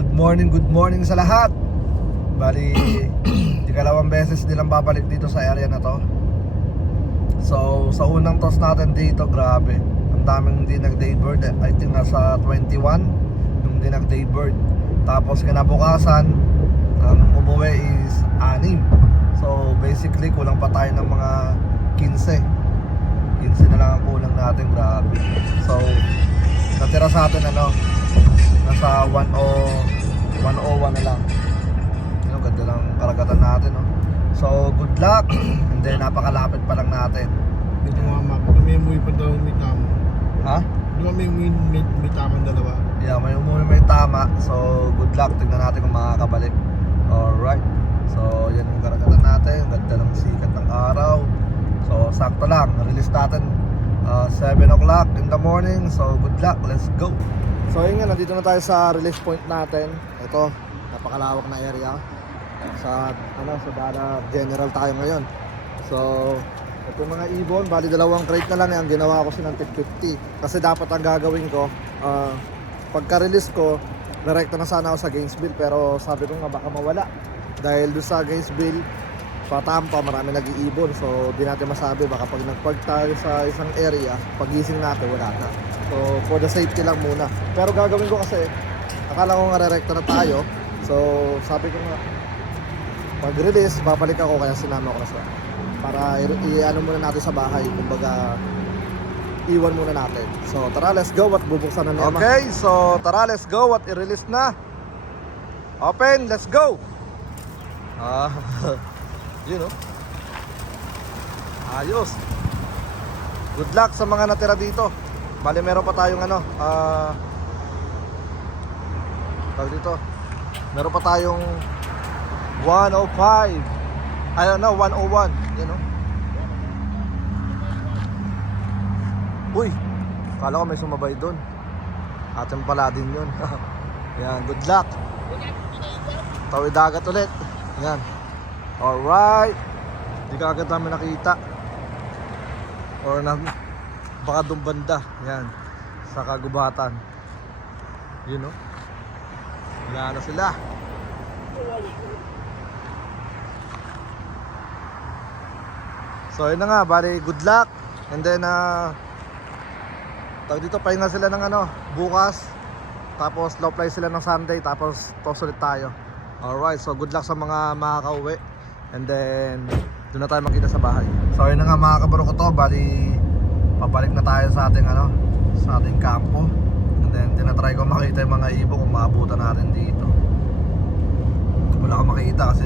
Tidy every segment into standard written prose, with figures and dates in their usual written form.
good morning sa lahat. Bali, ikalawang beses nilang babalik dito sa area na to. So, sa unang toss natin dito, grabe, ang daming hindi nag-daybird. I think nasa 21 yung hindi nag-daybird. Tapos kinabukasan, ang umuwi is 6. So, basically, kulang pa tayo ng mga 15 na lang ang kulang natin, grabe. So, natira sa atin nasa 101 na lang. Ganda lang karagatan natin, no? So, good luck. And then, napakalapit pa lang natin. Ito nga map, may umuwi pa daw may tama. Ha? Di ba may umuwi may tamang dalawa? Yeah, may umuwi may tama. So, good luck. Tignan natin kung makakabalik. Alright. So, yan yung karagatan natin. Ganda ng sikat ng araw. So, sakto lang. Release natin 7 o'clock in the morning. So, good luck. Let's go. So, yun nga. Nandito na tayo sa release point natin. Ito, napakalawak na area. Sa Dala General tayo ngayon. So, ito mga ibon, bali dalawang crate na lang yan. Ginawa ko silang 50. Kasi dapat ang gagawin ko, pagka-release ko, direkta na sana ako sa Gainesville. Pero sabi ko nga baka mawala. Dahil doon sa Gainesville, sa Tampa, marami nag-iibon. So, di natin masabi, baka pag nag-park tayo sa isang area, pagising natin, wala na. So, for the safety lang muna. Pero gagawin ko kasi, akala ko nga direkta na tayo. So, sabi ko nga, pag-release, babalik ako, kaya sinama ko na siya para i-ano muna natin sa bahay, kumbaga iwan muna natin. So tara, let's go at bubuksan na naman. Okay, so tara, let's go at i-release na. Open, let's go. Yun, oh. Ayos. Good luck sa mga natira dito. Bali meron pa tayong tawag dito, meron pa tayong 105. I don't know, 101. Yan, no? Uy, kala ko may sumabay doon. Atin pala din yun. Yan, good luck. Tawid dagat ulit. Yan. Alright. Di ka agad namin nakita. Or baka doon banda. Yan. Sa kagubatan. Yun, no? Wala na sila. So yun na nga, bali good luck. And then tawag dito, pahinga sila ng bukas. Tapos low fly sila ng Sunday. Tapos toss ulit tayo. Alright, so good luck sa mga makakauwi. And then doon na tayo makita sa bahay. So yun na nga mga kabaro ko to, bali pabalik na tayo sa ating sa ating kampo. And then tinatry ko makita yung mga ibon kung maabutan natin dito. Wala akong makita kasi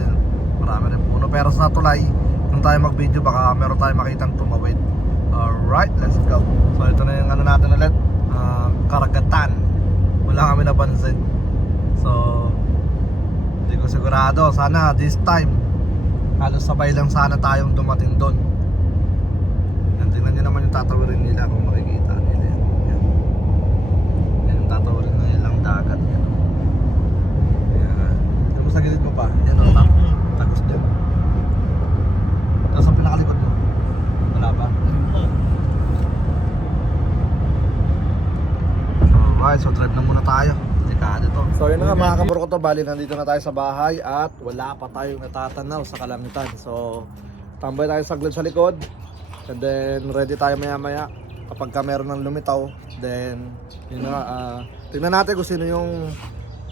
marami rin puno. Pero sa tulay, nung tayo mag video, baka meron tayong makitang tumawid. Alright, let's go. So ito na yung natin ulit, karagatan. Wala kami napansin. So hindi ko sigurado. Sana this time halos sabay lang sana tayong dumating doon. Tingnan nyo naman yung tatawirin nila kung makikita nila. Yan, yan yung tatawirin na nilang dagat. Yan. Yan mo sa gilid mo pa. Yan o, tagos din. Tapos ang pinakalikod mo, wala pa. Alright, so drive na muna tayo. Dekade to. So yun na nga mga kaburo ko to, bali nandito na tayo sa bahay at wala pa tayong natatanaw sa kalangitan. So tambay tayo saglit sa likod. And then ready tayo maya maya kapag ka meron ng lumitaw. Then yun na, tingnan natin kung sino yung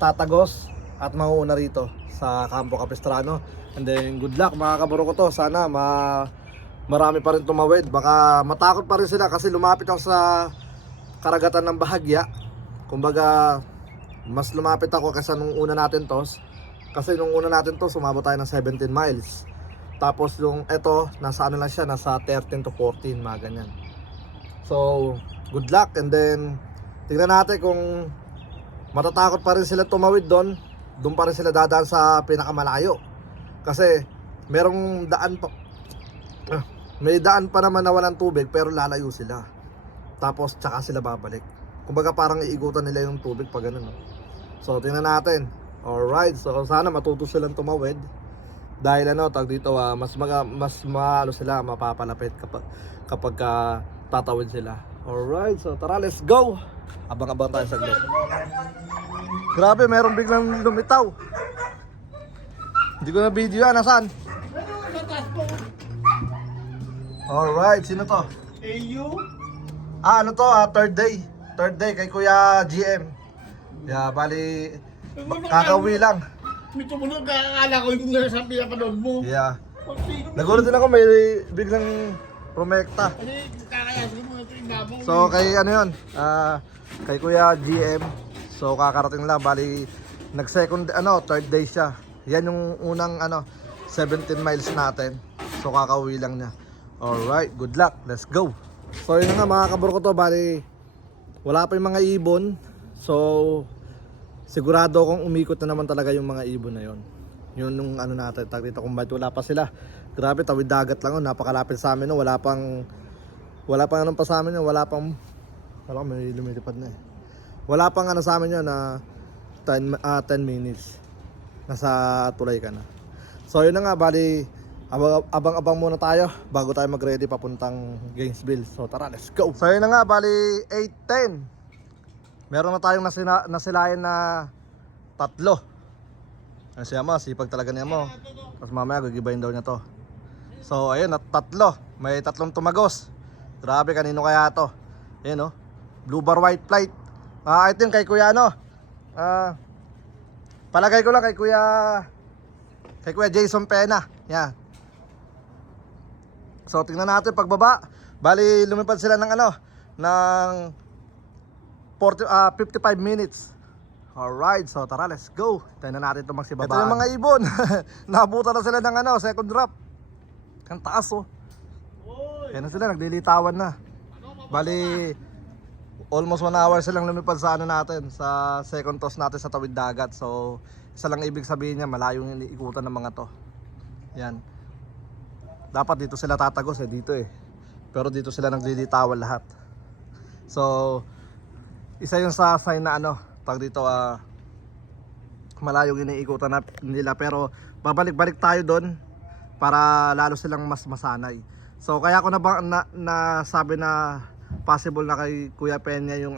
tatagos at mauuna rito sa Campo Capistrano. And then good luck mga kaburo ko to. Sana marami pa rin tumawid. Baka matakot pa rin sila kasi lumapit ako sa karagatan ng Bahagya. Kumbaga mas lumapit ako kaysa nung una natin tos. Kasi nung una natin to sumabot tayo ng 17 miles. Tapos yung eto nasa lang siya, nasa 13 to 14, mga ganyan. So good luck. And then tingnan natin kung matatakot pa rin sila tumawid doon. Doon pa rin sila dadaan sa pinakamalayo. Kasi merong daan pa, may daan pa naman na walang tubig pero lalayo sila. Tapos tsaka sila babalik. Kumbaga parang iigutan nila yung tubig pag ganun. So tingnan natin. Alright, so sana matuto silang tumawid. Dahil tag dito mas sila mapapalapit kapag tatawid sila. Alright, so tara, let's go. Abang-abang tayo saglit. Grabe, meron biglang lumitaw. Hindi ko na video yan, nasaan? Alright, sino to? AU? Ano to, third day. Third day kay Kuya GM. Yeah, bali, kakauwi lang. May tumunog, kakakala ko yung nasabi na panood mo. Yeah. Sino? Nagulat din ako, may biglang rumekta. Ano yung kakayasin mo ito yung babaw? So kay ano yun, kay Kuya GM. So kakarating lang, bali third day siya. Yan yung unang 17 miles natin. So kakauwi lang niya. Alright, good luck, let's go. So yun na nga mga kabro ko to, bali wala pa yung mga ibon. So sigurado akong umikot na naman talaga yung mga ibon na yun. Yun yung natin, tag dito kung bakit wala pa sila. Grabe, tawid dagat lang yun, napakalapit sa amin, no? Wala pang anong pa sa amin yun, wala pang may lumilipad na eh. Wala pang sa amin yun na 10 minutes. Nasa tulay ka na. So yun na nga, bali abang-abang muna tayo bago tayo mag-ready papuntang Gainesville. So tara, let's go. So yun na nga, bali 8:10. Meron na tayong nasilayan na 3. Ano siya mo, sipag talaga niya mo. Tapos mamaya gigibayin daw niya to. So ayun, 3. May 3 tumagos. Grabe, kanino kaya to? Ayun, no? Blue bar white flight. I think kay Kuya palagay ko lang kay Kuya Jason Pena. Yan. So tingnan natin pagbaba. Bali lumipad sila ng ng 55 minutes. Alright, so tara, let's go. Tingnan natin ito magsibaba. Ito yung mga ibon. Nabutan na sila ng second drop. Ang taas oh. Yan na sila, naglilitawan na. Bali almost 1 hour silang lumipad sa natin, sa second toss natin sa tawid dagat. So isa lang ibig sabihin niya, malayong iniikutan ng mga to. Yan. Dapat dito sila tatagos dito eh. Pero dito sila naglilitawan lahat. So isa yung sa sign na tag dito malayong iniikutan nila, pero babalik-balik tayo doon para lalo silang mas masanay. So kaya ko nasabi na possible na kay Kuya Peña yung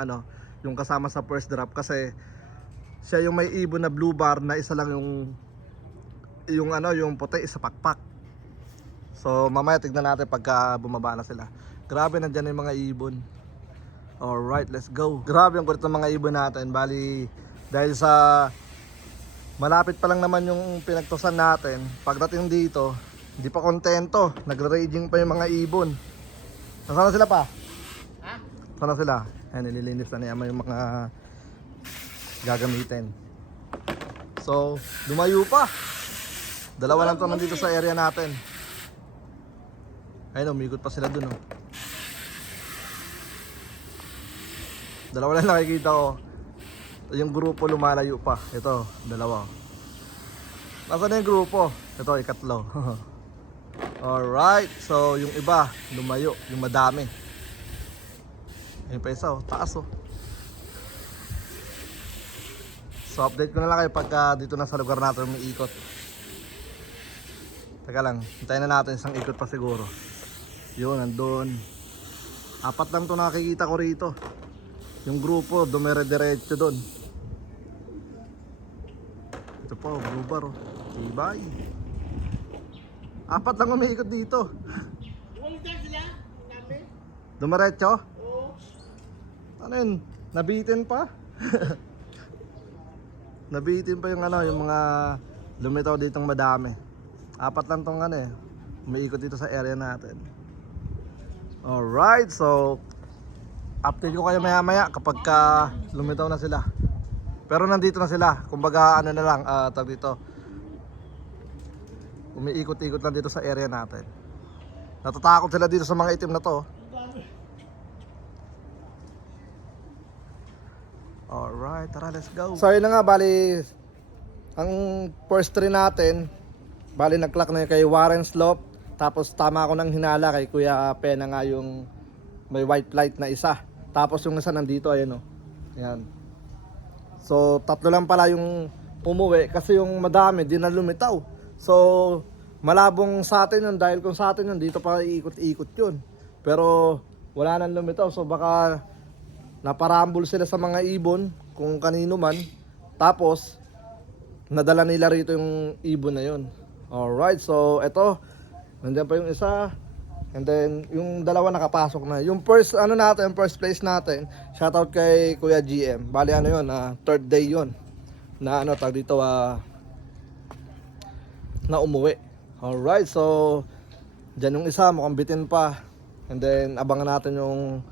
yung kasama sa first drop, kasi siya yung may ibon na blue bar na isa lang yung puti sa pakpak. So mamaya tignan natin pagka bumaba na sila. Grabe, nandiyan yung mga ibon. Alright, let's go. Grabe ang kulit ng mga ibon natin. Bali dahil sa malapit pa lang naman yung pinagtusan natin, pagdating dito hindi pa kontento, nagre-raging pa yung mga ibon. Nasaan na sila pa? Sana sila? Ayan, nililinis na niya yung mga gagamitin. So, lumayo pa. 2 lang to nandito sa area natin. Ayun, umikot pa sila dun. 2 lang nakikita ko. Yung grupo lumalayo pa. Ito, 2. Nasaan na yung grupo? Ito, 3. Alright, so yung iba lumayo, yung madami. Ayun pa isa, taas oh. So update ko na lang kayo pagka dito na sa lugar natin may ikot. Teka lang, hintayin na natin isang ikot pa siguro. Yun, nandun. 4 lang to nakikita ko rito. Yung grupo, dumere-diretso dun. Ito po, blue bar oh. Ibay. 4 lang umiikot dito. Dumiretso? Ano yun? Nabitin pa? Nabitin pa yung yung mga lumitaw ditong madami. 4 lang tong umiikot dito sa area natin. Alright, so update ko kayo maya maya kapag lumitaw na sila. Pero nandito na sila. Kumbaga na lang, tawag dito, umiikot-ikot lang dito sa area natin. Natatakot sila dito sa mga itim na to. Alright, tara, let's go. So yun na nga, bali ang first tree natin, bali nag-clock na kay Warren Slope. Tapos tama ako ng hinala kay Kuya Pena nga yung may white light na isa. Tapos yung isa nandito, ayun o. Yan. So 3 lang pala yung umuwi kasi yung madami di na lumitaw. So malabong sa atin yun, dahil kung sa atin yun dito pa iikot-ikot yun. Pero wala nang lumitaw, so baka naparambol sila sa mga ibon kung kanino man. Tapos, nadala nila rito yung ibon na yun. Alright, so ito, nandiyan pa yung isa. And then, yung dalawa nakapasok na. Yung first, first place natin, shoutout kay Kuya GM. Bali yun, third day yun. Na tag dito, na umuwi. Alright, so, dyan yung isa, mukhang bitin pa. And then, abangan natin yung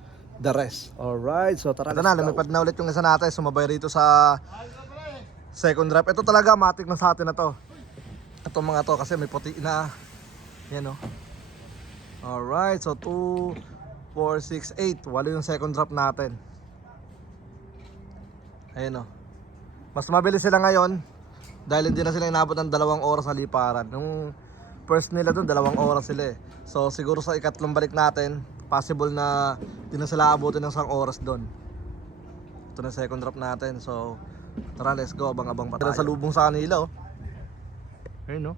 the rest. Alright, so tara. Ito na, lumipad na ulit yung isa natin. Sumabay rito sa second drop. Ito talaga, matik na sa atin na to. Ito mga to, kasi may puti na. Yan o. Alright, so 2, 4, 6, 8. Walo yung second drop natin. Ayun o. Mas mabilis sila ngayon. Dahil hindi na sila inabot ng 2 oras sa liparan. Nung first nila dun, 2 oras sila eh. So siguro sa ikatlong balik natin, possible na di na sila abutin ng 1 oras dun. Ito na second drop natin. So tara, let's go. Abang-abang pa tayo. Sa lubong sa kanila oh. Ayun no.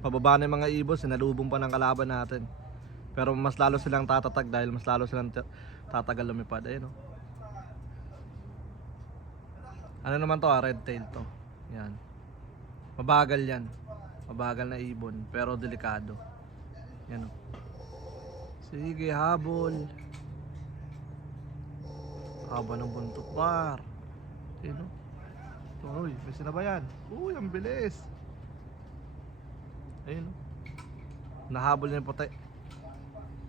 Pababa na yung mga ibon, sinalubong pa ng kalaban natin. Pero mas lalo silang tatatag dahil mas lalo silang tatagal lumipad. Ayun no. Ano naman to, red tail to. Yan. Mabagal yan. Mabagal na ibon, pero delikado. Yan o. Sige, habol. Haba ng buntot par. Yan o. Uy, may sinabayan. Uy, ang bilis. Ayun o. Nahabol niya yung puti.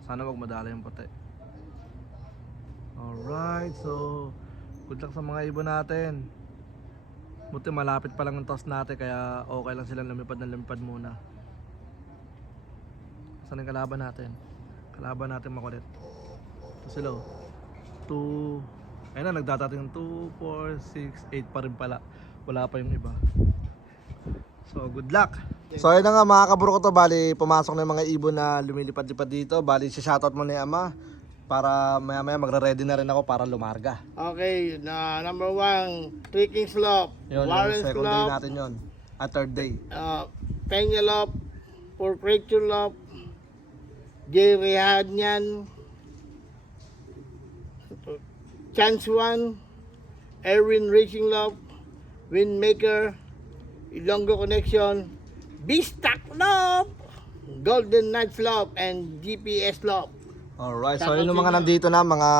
Sana wag madala yung puti. Alright, so good luck sa mga ibon natin. Buti malapit pa lang ang toss natin, kaya okay lang silang lumipad muna. Saan yung kalaban natin? Kalaban natin makulit. Ito sila 2. Ayun na, nagdadating ng 2, 4, 6, 8 pa rin pala. Wala pa yung iba. So good luck. So ayun na nga mga kaburo ko to. Bali pumasok na yung mga ibon na lumilipad-lipad dito. Bali si shoutout mo ni Ama. Para maya-maya magre-ready na rin ako para lumarga. Okay, na number 1, Trekking Slope. Yun, yung second day natin yun. At third day. Peña Lope, Portraiture Lope, J. Rehadnian, Chance 1, Erwin Racing Lope, Windmaker, Ilonggo Connection, Bistak Lope, Golden Knights Lope, and GPS Lope. Alright, so yun yung mga nandito na, mga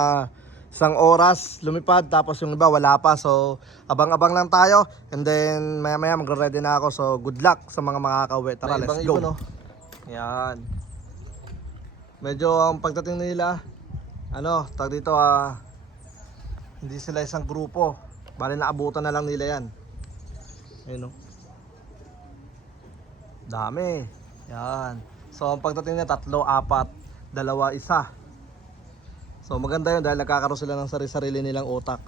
1 oras lumipad, tapos yung iba wala pa. So abang-abang lang tayo, and then maya-maya magre-ready na ako. So good luck sa mga makakauwi. Tara, let's go. No? Yan. Medyo ang pagdating nila, tag dito hindi sila isang grupo. Bali naabutan na lang nila yan. Ayun o. Dami. Yan. So ang pagdating niya 3, 4, 2, 1. So maganda yun dahil nagkakaroon sila ng sarili-sarili nilang utak.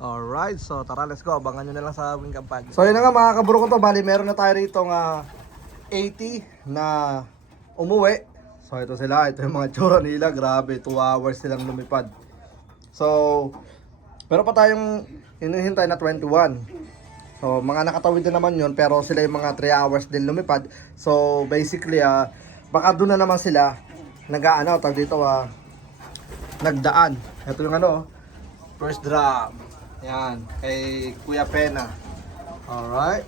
Alright, so tara, let's go. Abangan nyo na lang sa aming kampanya. So yun na nga mga kaburo ko to. Bali meron na tayo rito nga 80 na umuwi. So ito sila, ito yung mga tsura nila. Grabe, 2 hours silang lumipad. So pero pa tayong hinihintay na 21. So mga nakatawid din naman yun, pero sila yung mga 3 hours din lumipad. So basically baka doon na naman sila tag dito nagdaan. Ito yung first drop. Yan, kay Kuya Pena. Alright.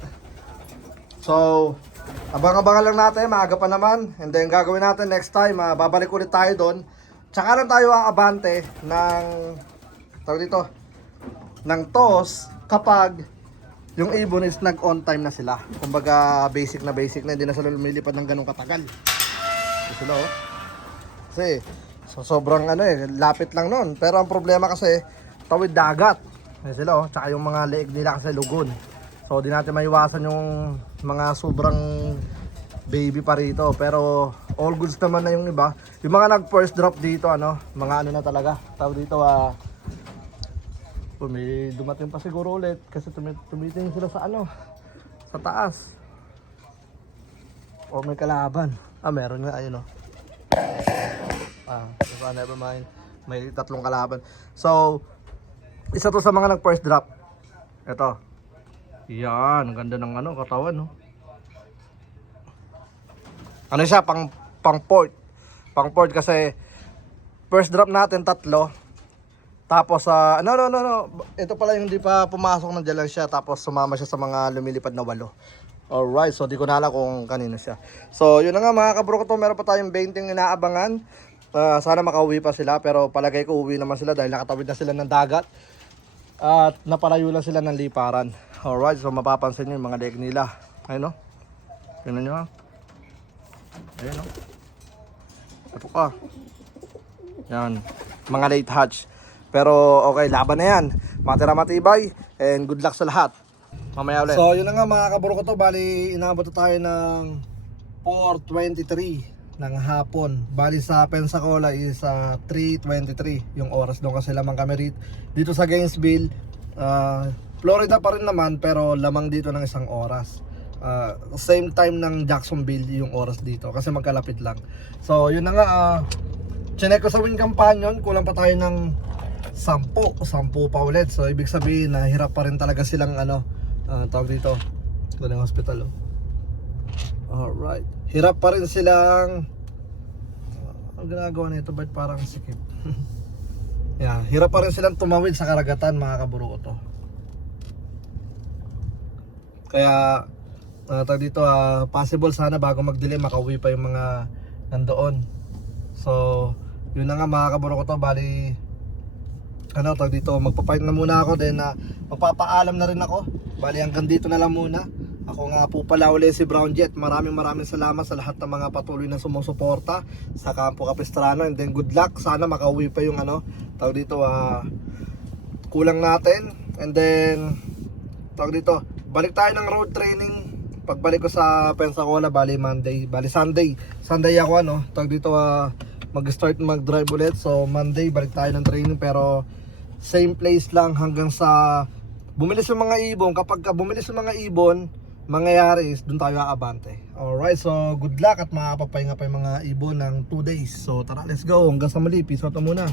So abang-abangan lang natin, maaga pa naman. And then gagawin natin next time, babalik ulit tayo doon. Tsaka lang tayo aabante ng tag dito ng toss kapag yung ibon is nag-on time na sila. Kumbaga basic na, hindi na sila lumilipad ng ganung katagal. Ito sila kasi sobrang lapit lang nun. Pero ang problema kasi tawid dagat. Ayan sila tsaka yung mga leeg nila kasi lugon. So di natin maiwasan yung mga sobrang baby pa rito. Pero all goods naman na yung iba. Yung mga nag first drop dito mga na talaga. Tawid dito may dumating pa siguro ulit kasi tumitingin sila sa sa taas. O may kalaban. Meron nga ayun so never mind. May 3 kalaban. So isa to sa mga nag first drop. Ito. Yan, ang ganda ng katawan siya pang port kasi first drop natin 3. Tapos no. Ito pala yung hindi pa pumasok, nandiyan lang siya. Tapos sumama siya sa mga lumilipad na 8. Alright, so di ko na alam kung kanino siya. So yun na nga mga kabro ko to, meron pa tayong 20 inaabangan. Sana makauwi pa sila, pero palagay ko uwi naman sila dahil nakatawid na sila ng dagat. At napalayo lang sila ng liparan. Alright, so mapapansin nyo yung mga leg nila. Ayun o. Tingnan nyo ha. Ayun o. Ito ka. Yan. Mga late hatch. Pero okay, laban na yan. Matira matibay. And good luck sa lahat. Mamaya ulit. So yun na nga mga kaburo ko to. Bali inaabot na tayo ng 4:23 ng hapon. Bali sa Pensacola is 3:23 yung oras. Doon kasi lamang kami dito sa Gainesville. Florida pa rin naman, pero lamang dito ng 1 oras. Same time ng Jacksonville yung oras dito kasi magkalapit lang. So yun na nga, chinek ko sa Win Companion, kulang pa tayo ng 10 pa ulit. So ibig sabihin na hirap pa rin talaga silang tawag dito, ito na yung hospital oh. Alright, hirap pa rin silang ang ginagawa nito, ba't parang sikip? Yeah, hirap pa rin silang tumawid sa karagatan mga kaburo ko to. Kaya tawag dito, possible sana bago magdilim makauwi pa yung mga nandoon. So yun na nga mga kaburo ko to. Bali tawag dito, magpapahinga na muna ako, then magpapaalam na rin ako. Bali hanggang dito na lang muna. Ako nga po pala ulit si Brown Jet. Maraming salamat sa lahat ng mga patuloy na sumusuporta sa Campo Capistrano, and then good luck. Sana makauwi pa yung tawag dito, kulang natin. And then tawag dito, balik tayo ng road training. Pagbalik ko sa Pensacola, bali Sunday ako tawag dito, mag-start mag-drive ulit. So Monday balik tayo ng training, pero same place lang hanggang sa bumilis yung mga ibon. Kapag bumilis yung mga ibon, mangyayari is doon tayo aabante. Alright, so good luck at makakapapahinga pa yung mga ibon ng 2 days. So tara, let's go. Hanggang sa muli, peace out na muna.